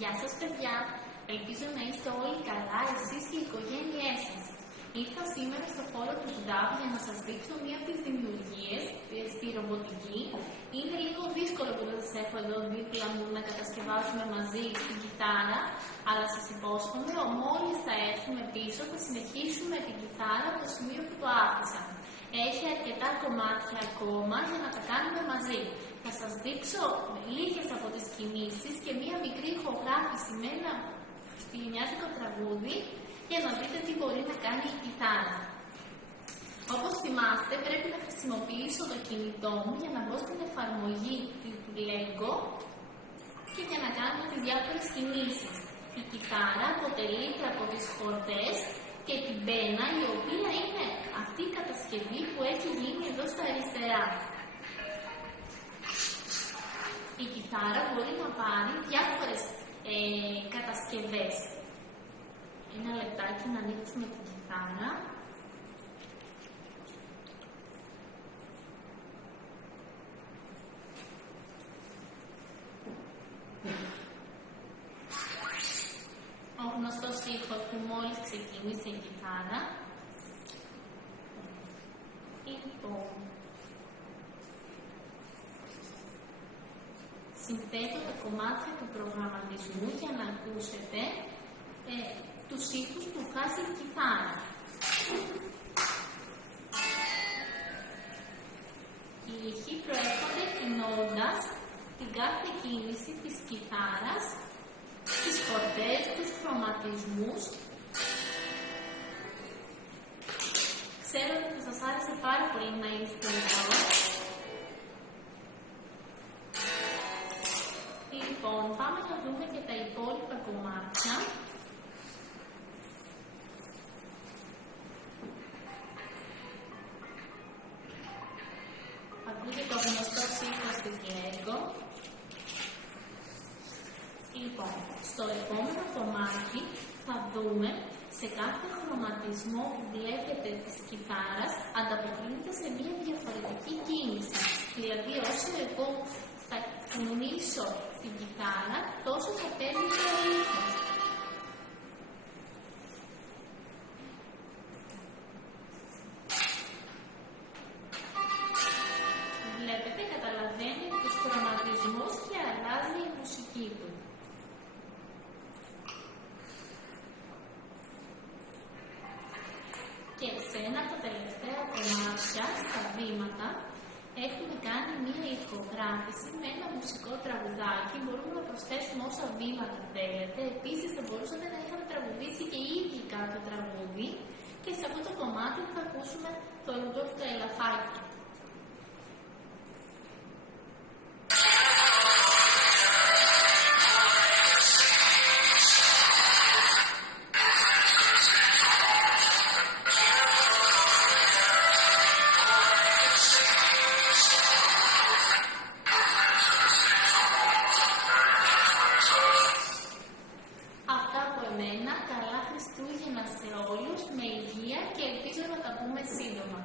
Γεια σας παιδιά, ελπίζω να είστε όλοι καλά εσείς και οι οικογένειές σας. Ήρθα σήμερα στο χώρο του ΔΑΒ για να σας δείξω μία από τις δημιουργίες στη ρομποτική. Είναι λίγο δύσκολο που δεν σας έχω εδώ δίπλα μου να κατασκευάσουμε μαζί την κιθάρα, αλλά σας υπόσχομαι μόλις θα έρθουμε πίσω θα συνεχίσουμε την κιθάρα από το σημείο που το άφησα. Έχει αρκετά κομμάτια ακόμα για να τα κάνουμε μαζί. Θα σας δείξω λίγες από τις κινήσεις και μία μικρή ηχογράφηση με ένα χριστουγεννιάτικο τραγούδι για να δείτε τι μπορεί να κάνει η κιθάρα. Όπως θυμάστε, πρέπει να χρησιμοποιήσω το κινητό μου για να μπω στην εφαρμογή του Lego και για να κάνουμε τις διάφορες κινήσεις. Η κιθάρα αποτελείται από τις χορδές και την πένα, η οποία είναι αυτή η κατασκευή που έχει γίνει εδώ στα αριστερά. Η κιθάρα μπορεί να πάρει διάφορες κατασκευές. Ένα λεπτάκι να ανοίξουμε την κιθάρα. Ο γνωστός ήχος που μόλις ξεκίνησε η κιθάρα. Λοιπόν, συνθέτω τα κομμάτια του προγραμματισμού για να ακούσετε τους ήχους που βγάζει η κιθάρα. Οι ήχοι προέρχονται κινώντας την κάθε κίνηση της κιθάρας, τις χορδές, τους χρωματισμούς. Ξέρω ότι θα σας άρεσε πάρα πολύ να είστε εδώ. Λοιπόν, πάμε να δούμε και τα υπόλοιπα κομμάτια. Ακούτε το γνωστό ήχος της Lego. Λοιπόν, στο επόμενο κομμάτι θα δούμε σε κάθε χρωματισμό που βλέπετε της κιθάρας ανταποκρίνεται σε μία διαφορετική κίνηση. Δηλαδή, όσο εγώ θα κουνήσω την κιθάρα, τόσο θα παίρνει το ήχος. Βλέπετε, καταλαβαίνει τους χρωματισμούς και αλλάζει η μουσική του. Και σε ένα από τα τελευταία κομμάτια, στα βήματα, έχουμε κάνει μία ηχογράφηση με ένα μουσικό τραγουδάκι. Μπορούμε να προσθέσουμε όσα βήματα θέλετε. Επίσης, θα μπορούσατε να είχαμε τραγουδήσει και οι ίδιοι κάποιο τραγούδι. Και σε αυτό το κομμάτι θα ακούσουμε το Ρουντόλφ το ελαφάκι. Καλά Χριστούγεννα σε όλους, με υγεία και ελπίζω να τα πούμε σύντομα.